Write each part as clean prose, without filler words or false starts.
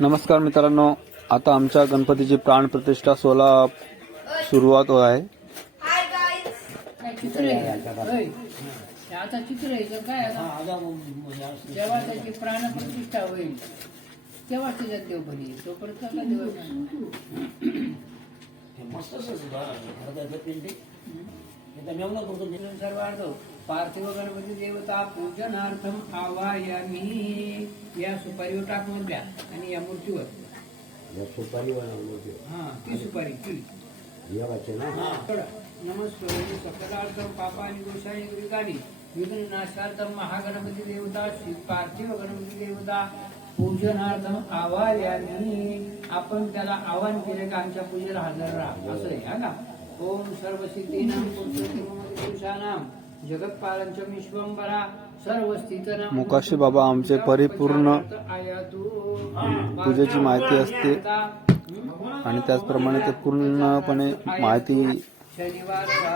नमस्कार मित्रांनो, आता आमच्या गणपतीची प्राण प्रतिष्ठा सोहळा सुरुवात होत आहे. आता चित्र आहे काय जेव्हा त्याची प्राण प्रतिष्ठा होईल तेव्हा त्याच्यात देव बनी तोपर्यंत का देव सर्वार्थ पार्थिव गणपती देवता पूजनार्थम आवायामी. या सुपारीवर टाकून द्या आणि या मूर्तीवर ती सुपारी ती नमस्कार सकलार्थम पापानि दोषानि दुरितानि विघ्न नाशार्थम महागणपती देवता श्री पार्थिव गणपती देवता पूजनार्थम आवायामी. आपण त्याला आवाहन केले का आमच्या पूजेला हजर राहा असं आहे हा का. ओम सर्व सिद्धीनां पुरुषानां जगत्पालंच विश्वंभरा सर्व स्थितनां. मोकाशी बाबा आमचे परिपूर्ण पूजेची माहिती असते आणि त्याचप्रमाणे ते पूर्णपणे माहिती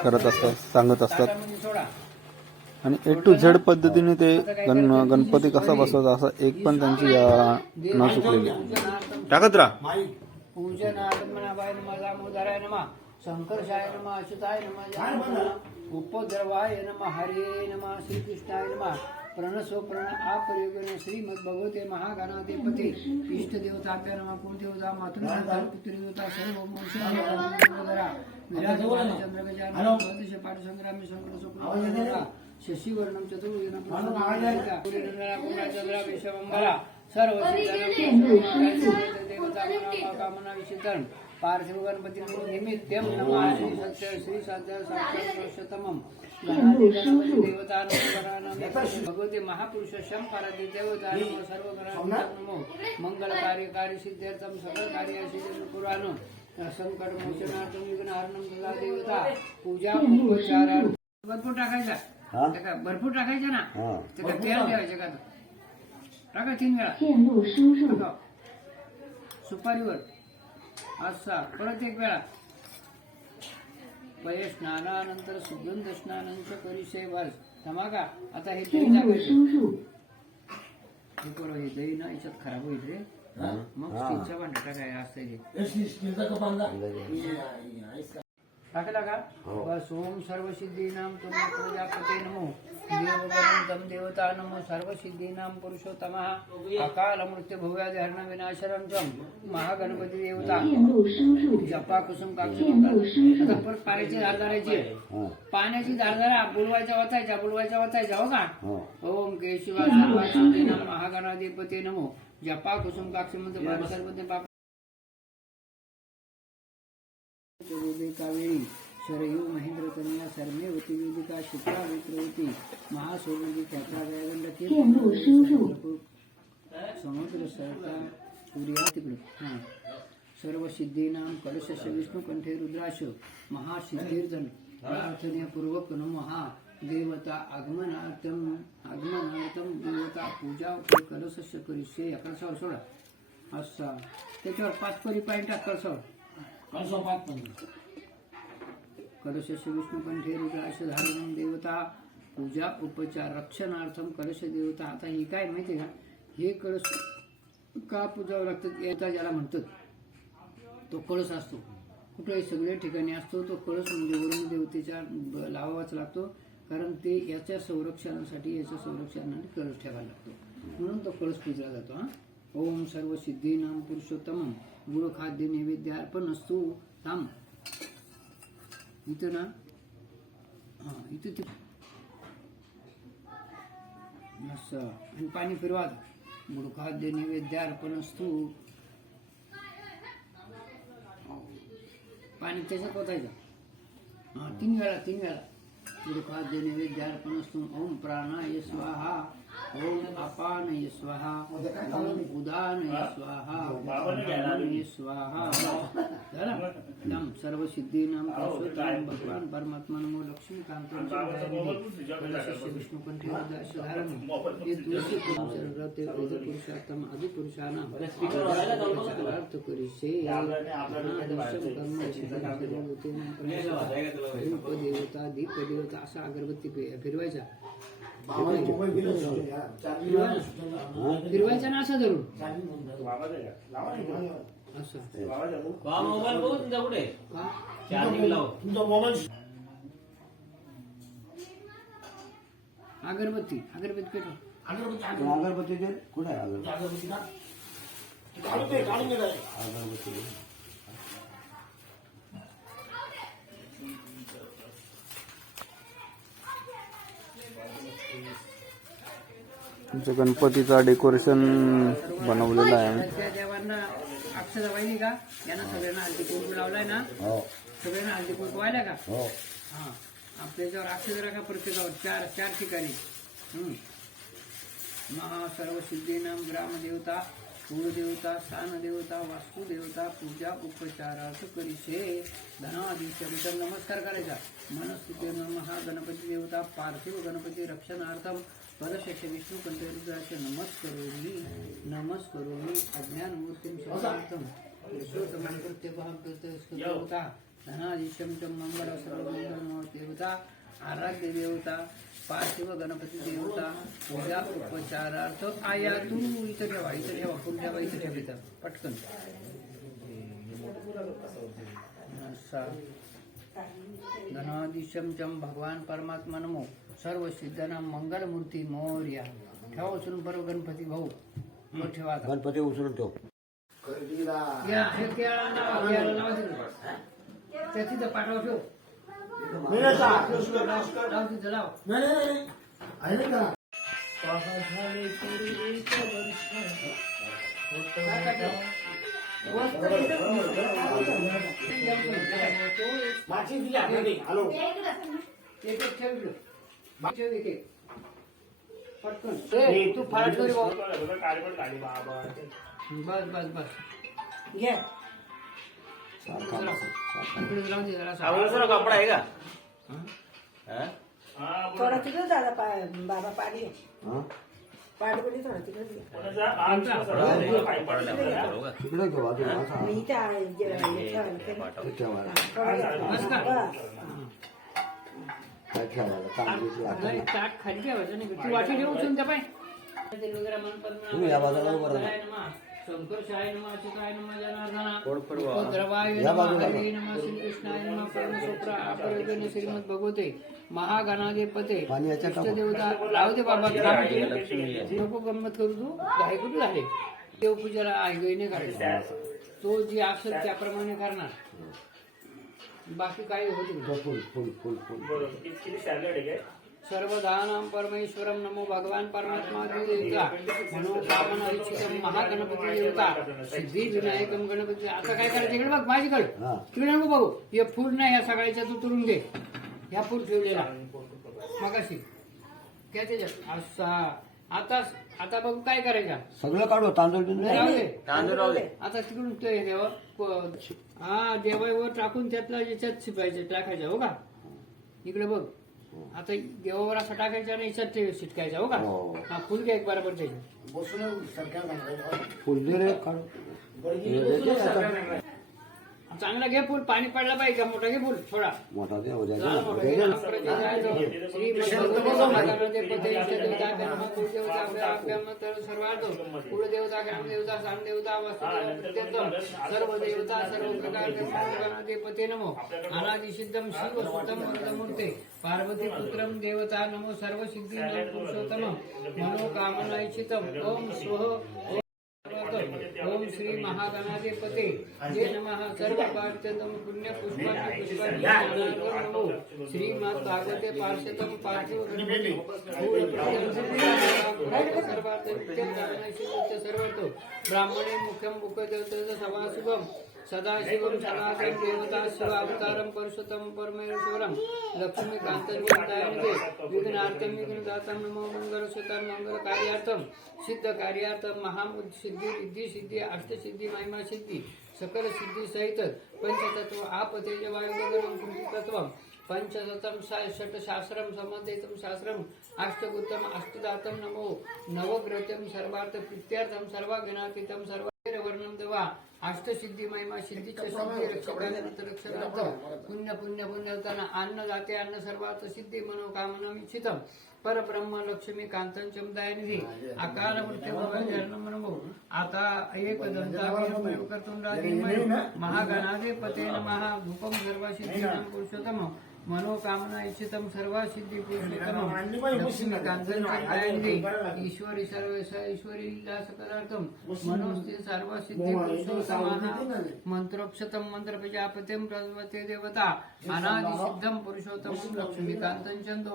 करत असतात, सांगत असतात आणि A to Z पद्धतीने ते गणपती कसा बसवायचा असं एक पण त्यांची न चुकलेली. टाकत राहा. पूजनार्थमनावाय नमः दामोदराय नमः शंकरशाय नमः अच्युताय नमः उपद्रवाय नमः हरे नमः श्रीकृष्णाय नमः प्रणसो प्रण अपरियोगने श्रीमद्भगवते महागणाधिपते इष्ट देवताभ्य नमः कुलदेवता मातृदेवता पुत्रदेवता सर्व मोक्षधरा विराजमान चंद्रगजानन ज्योतिष पाठसंग्रामी संकट सुखा शशिवर्णम चतुर्युगम चंद्रा विश्वमंगला सर्व देवता कामना विचितन पार्थिव गणपती निमित्तम नमः श्री सत्य श्री साध्य साक्षात्तमम देवता भगवते महापुरुष शम पारादी देवता सर्व नमो मंगल कार्यकारी सिद्ध्यर्थम सकल कार्य सिद्ध पुराण संकट मोचनार्थम विघ्नहरणम ददा देवता पूजा उपचार भरपूर टाकायचा भरपूर टाकायचा ना त्याला तेल द्यायचं का टाका 3 वेळा सुपारीवर असा परत 1 वेळा पय स्नानानंतर सुगंध स्नानांच्या परिचय वास धमाका. आता हे दही टाकायचं हे दही ना याच्यात खराब होईल रे मग स्टीलचा भांडा टाकाय असते टाकला का बस. ओम सर्व सिद्धीनां प्रजापते नमो देवगणं देवता नमो सर्व सिद्धीनां पुरुषोत्तमः अकाल मृत्यू भव्यादि हरण विनाशरंतम महागणपती देवता जपा कुसुम काक्षी. परत पाण्याची धारधारायची पाण्याची धारधारा बुडवायच्या वाचायच्या हो का. ओम केशवा सर्व सिद्धीनां महागणाधिपते नमो जपा कुसुम काक्षी मध्ये सर्व कावेरी शरयू महेंद्र कन्या सर्मेवती वेदिका शुक्ला विक्रवती महासोमजी त्याचा व्यागंड समुद्र सरता सूर्या तिकडे सर्व सिद्धीनां कलश विष्णू कंठे रुद्राश महासिद्धीर्धन प्रार्थनेपूर्वक नमः देवता आगमनार्थम देवता पूजा कलश करिष्ये. कळसावर सोडा असा त्याच्यावर 5 परी पॉइंट कळसावर कलश विष्णुकंठे रुद्राक्ष धारणं देवता पूजा उपचार रक्षणार्थम कलश देवता. आता ही काय माहिती का हे कळस का पूजावं लागतात याचा ज्याला म्हणतात तो कळस असतो कुठेही सगळ्या ठिकाणी असतो. तो कळस म्हणजे वरुण देवतेच्या लावावाच लागतो कारण ते याच्या संरक्षणासाठी कळस ठेवायला लागतो म्हणून तो कळस पूजला जातो. ओम सर्व सिद्धीनां पुरुषोत्तमं गुरु खाद्य नैवेद्य अर्पण असतो. थांब इथं ना इथं ते असं आणि पाणी फिरवा. गुरु खाद्य नैवेद्य अर्पण असतो पाणी त्याच्यात ओतायचं 3 वेळा गुरु खाद्य नैवेद्य अर्पण असतो. ओम प्राणाय स्वाहा ओम अपानय स्वाहा ओम उदानय स्वाहा ओम स्वाहा. झालं सर्व सिद्धीनां पुरुषोत्तमं भगवान परमात्मा नमो लक्ष्मीकांतं विष्णुकंठे रुद्राक्ष धारणं हे तुलसी पुरुषोत्तम आदिपुरुषाणां अर्थ करिष्ये. देवता दीप देवता असा अगरबत्ती फिरवायचा फिरवायचा ना असं धरून असं मोबाईल बघू तुमचा कुठे हा? चार्जिंग लाव. अगरबत्ती अगरबत्ती पेटव. अगरबत्ती दे. कुठे आहे अगरबत्ती? अगरबत्ती दे. आमच्या गणपतीचा डेकोरेशन बनवलेलं आहे. त्या देवांना अक्षदा वाहिली का यांना सगळ्यांना हळदी कुंकू लावलाय ना. सगळ्यांना हळदी कुंकू वाहिल्या का. हा आपल्याच्यावर अक्षदा का प्रत्येकावर चार चार ठिकाणी. महा सर्व सिद्धीनाम ग्रामदेवता कुळदेवता स्थानदेवता वास्तुदेवता पूजा उपचारार्थ करीशे धनाधीशर नमस्कार करायचा. मनस्तुते नमः गणपती देवता पार्थिव गणपती रक्षणार्थम पदशक्ष विष्णू कंठरुद्राचे नमस्करोमी अज्ञान मूर्तीं शरणार्थम पुरुषोत्तमं कृत्यभाव देवता धनाधीशं च मंगल सर्वमंगल देवता आराध्य देवता पार्थिव गणपती देवता पूजा उपचारार्थ आया तू इथं ठेवा पुढच्या इथं ठेवायचं पटकन. धनाधीशं च भगवान परमात्मा नमो सर्व सिद्धांना मंगलमूर्ती मोर्या. ठेवा उचलून बरोबर गणपती भाऊ ठेवा. गणपती उचलून ठेव. त्या तिथं पाठवा ठेव. तू फाट करी बस बस बस घ्या. कपडा आहे का. थोडा तिकडे दादा बाबा पाणी पाडपडी थोडा तिकडे मी ताट खाली ठेवायचं नाही. तू वाटी ठेवू त्या पाय शंकर शाय नमः अच्युताय नमः जनार्दना द्रवाय नमः हरे नमः श्रीकृष्णाय नमः परमेश्वरा अपरगणे श्रीमद भगवते महागणाधिपते इष्टदेवता लावू दे बाबा. नको गंमत करू तू काय कुठे झाले. देवपूजाला आयगईने करायचं. तो जी असेल त्याप्रमाणे करणार. बाकी काही होते. सर्वदानां परमेश्वरं नमो भगवान परमात्मा देवता मनोकामना इच्छितं महागणपती देवता सिद्धी विनायकम गणपती. आता काय करायचं इकडे बघ माझ्याकडे तिकडे नको बघू. हे फूल नाही या सगळ्याच्या तू तुरून घे. ह्या फूल ठेवलेला मगाशी क्या त्याच्यात असा. आता बघू काय करायचं. सगळं काढू. तांदूळ तांदूळ आता तिकडून ते देव हा देवावर टाकून त्यातला याच्यात शिपायचं टाकायचं हो का. इकडे बघ आता देवावर असं टाकायचं आणि याच्यात शिटकायचं हो का. हा फुल घ्या एक बरोबर चांगला घे फुल. पाणी पडला पाहिजे का. मोठा घे फुल थोडा मोठा सर्वार्थ कुलदेवता ग्रामदेवता सामदेवता वास्तुदेवता सर्व देवता सर्व प्रकार पते नमो अनादि सिद्धम शिव सुतम वरदमूर्ते पार्वती पुत्रम देवता नमो सर्व सिद्धी पुरुषोत्तम मनोकामना इच्छितम ओम स्वः ओम श्री महागणाधिपते जय नमः सर्व पार्थ्यतम पुण्य पुष्पाणि पुष्पाणि नमो श्रीमद् भागवते पार्श्वतम पार्थिव गणपती सर्वार्थ नित्यं कारणं सर्वतो ब्राह्मणे मुख्यं मुखदेवतेचं सभाशुभम सदाशिवं सनातन देवता शिव अवतारं परशुतम परमेश्वरं लक्ष्मीकांतनिते विघ्नार्थं विघ्नदातं नमो मंगलसुतं मंगलकार्यार्थं सिद्ध कार्यार्थं महासिद्धी रिद्धी सिद्धी अष्टसिद्धी महिमा सिद्धी सकल सिद्धी सहित पंचतत्व आपतेज वायुगगनं कुंठितत्वं पंचशतं षट्शास्त्रं समन्वितं शास्त्रम् अष्टगुत्तम अष्टदातं नमो नवग्रहं सर्वार्थ प्रीत्यर्थं सर्वागुणातीतं सर्ववर्णं देवा अष्टसिद्धी महिमा सिद्धीच्या सिद्धी रक्षणार्थ पुण्य पुण्य पुण्यवताना अन्न जाते अन्न सर्वार्थ सिद्धी मनोकामना इच्छितम परब्रह्म लक्ष्मी कांतन दयानिधी अकाल मृत्यू आता एक दंता कर्तुंड महागणाधिपते नमः धूपम सर्वसिद्धीनां पुरुषोत्तम मनोकामना इच्छितम सर्व सिद्धी पुरुषोत्तम लक्ष्मी कांतन दयानिधी ईश्वरी सर्वेश ईश्वरी सकलार्थम मनोस्ते सर्व सिद्धी पुरुषोत्तम मंत्रोक्षतम मंत्र प्रजापतिम प्रवते देवता अनादि सिद्धम पुरुषोत्तम लक्ष्मीकांतन चंदो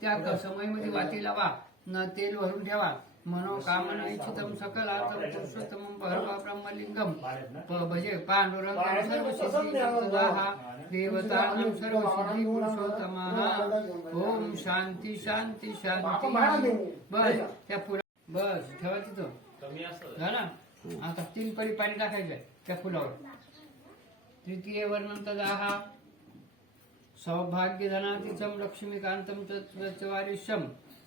त्या समयमध्ये वाती लावा न तेल भरून ठेवा मनोकामना इच्छितम सकलार्थम पुरुषोत्तम परम ब्रह्मलिंगम भजे पांडुरंगम सर्व सिद्धी देवता सर्व सिद्धी पुरुषोत्तम ओम शांती शांती शांती बस त्या फुला बस ठेवा तिथं कमी असतं झाला आता 3 पळी पाणी टाकायचं त्या फुलावर तृतीय वर्णंत हा सौभाग्य धनातिचम लक्ष्मीकांतम चत्वारिशम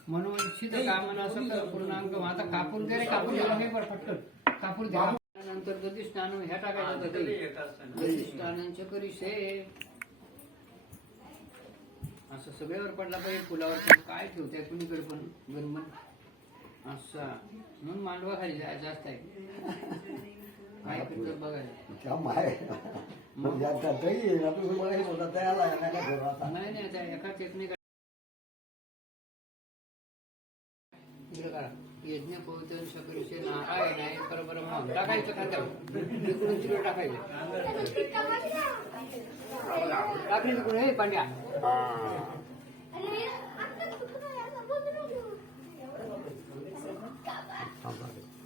मनोइच्छित कामना सकल पूर्णांक आता कापूर दे रे कापूर द्यायला नाही बरं फटकन कापूर द्या नंतर दधी स्नान ह्या टाकायचं दधी स्नानांच्या करीशे असं सगळ्यावर पडला पाहिजे फुलावर पण काय ठेवताय कुणीकडे पण गणमन असा म्हणून मांडवा खाली जास्त आहे काय करतात बघायला नाही नाही त्या एका टेक्निक यज्ञ पवित्र शकरीचे नारायण आहे परब्रह्म टाकायचं खात्यावर तिकडून तिकडे टाकायचं टाकली तिकडून हे पांड्या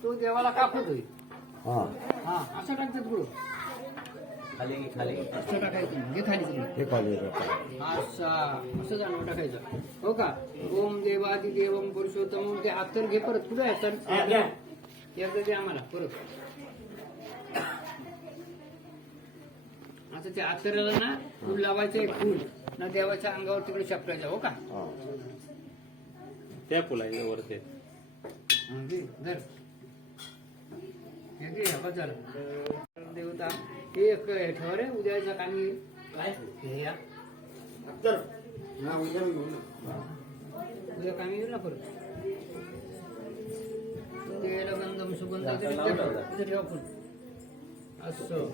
तो देवाला कापत होईल हा असं टाकतात गुरु खाली खाली असं टाकायचं हे खाली असं जाणवं टाकायचं हो का ओम देवादी देवम पुरुषोत्तम ते अत्तर घे परत कुठे आहे एकदा दे आम्हाला परत आता त्या अत्तराला ना फुल लावायचं एक फुल ना देवाच्या अंगावर तिकडे चपरायचं हो का त्या फुलाच्या वरती धर हे घे बस झालं देवता हे एक ठेवा रे उद्याच्या कामी काय हे या उद्या कामी येईल ना परत तेल गंधम सुगंध ठेवा पण असं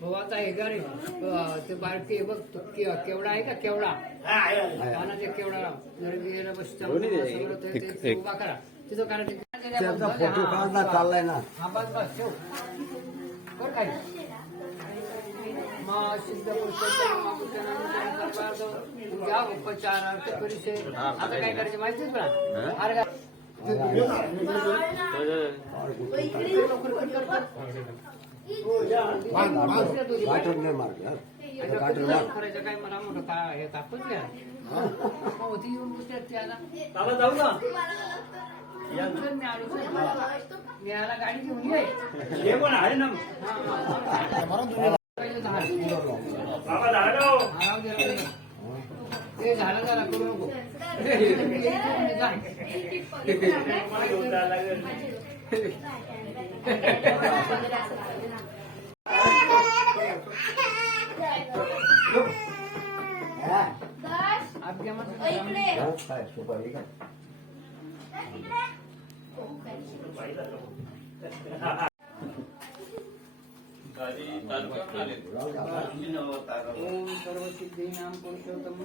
हो आता हे का रे ते बारके बघ केवढा आहे का केवढा ना ते केवढा जर गेला बस सगळं उभा करा तिथं करा चाललाय ना हा बस बस ठेव कर काय सिद्ध पुरुषोत्तम उपचारार्थ परिचय आता काय करायचं माहितीच बघा अरे करायचं काय मला मोठं का हे तापच घ्या ती येऊन त्याला जाऊ का मी आला गाडी घेऊन ये हे पण आहे ना ते झालं झालं करू नको ओम सर्व सिद्धीनां पुरुषोत्तम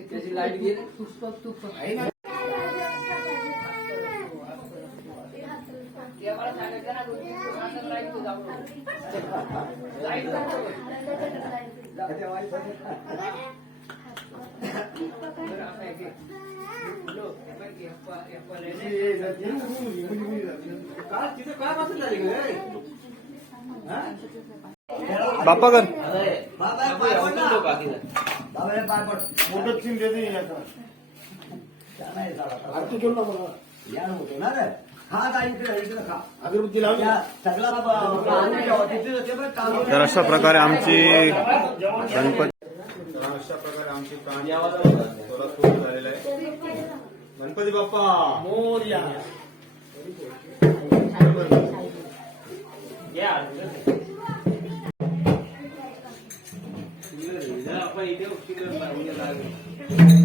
त्याची लाईट गेली पुष्पक देवाला सांगायचं ना लाईट बाप्पा कर तर अशा प्रकारे आमची गणपती पूर्ण झालेलं आहे. गणपती बाप्पा मोरया या बाबा इथे उद्या लागेल